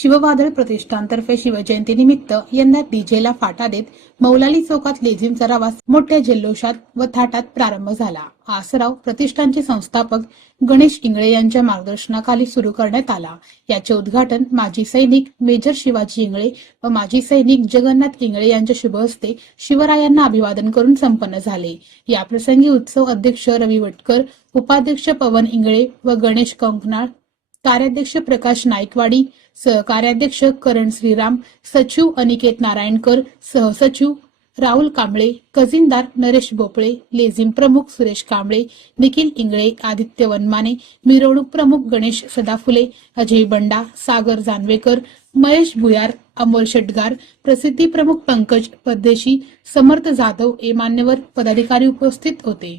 शिववादळ प्रतिष्ठानतर्फे शिवजयंती निमित्त यंदा डीजेला फाटा देत मौलाली चौकात लेझिमचा प्रवास मोठ्या जल्लोषात व थाटात प्रारंभ झाला। हा सराव प्रतिष्ठानचे संस्थापक गणेश इंगळे यांच्या मार्गदर्शनाखाली सुरू करण्यात आला। याचे उद्घाटन माजी सैनिक मेजर शिवाजी इंगळे व माजी सैनिक जगन्नाथ इंगळे यांच्या शुभ हस्ते शिवरायांना अभिवादन करून संपन्न झाले। या प्रसंगी उत्सव अध्यक्ष रवी वटकर, उपाध्यक्ष पवन इंगळे व गणेश कंकनाळ, कार्याध्यक्ष प्रकाश नाईकवाडी, सहकार्याध्यक्ष करण श्रीराम, सचिव अनिकेत नारायणकर, सहसचिव राहुल कांबळे, खजिनदार नरेश भोपळे, लेझिम प्रमुख सुरेश कांबळे, निखिल इंगळे, आदित्य वनमाने, मिरवणूक प्रमुख गणेश सदाफुले, अजय बंडा, सागर जानवेकर, महेश भुयार, अमोल शेटगार, प्रसिद्धी प्रमुख पंकज परदेशी, समर्थ जाधव हे मान्यवर पदाधिकारी उपस्थित होते।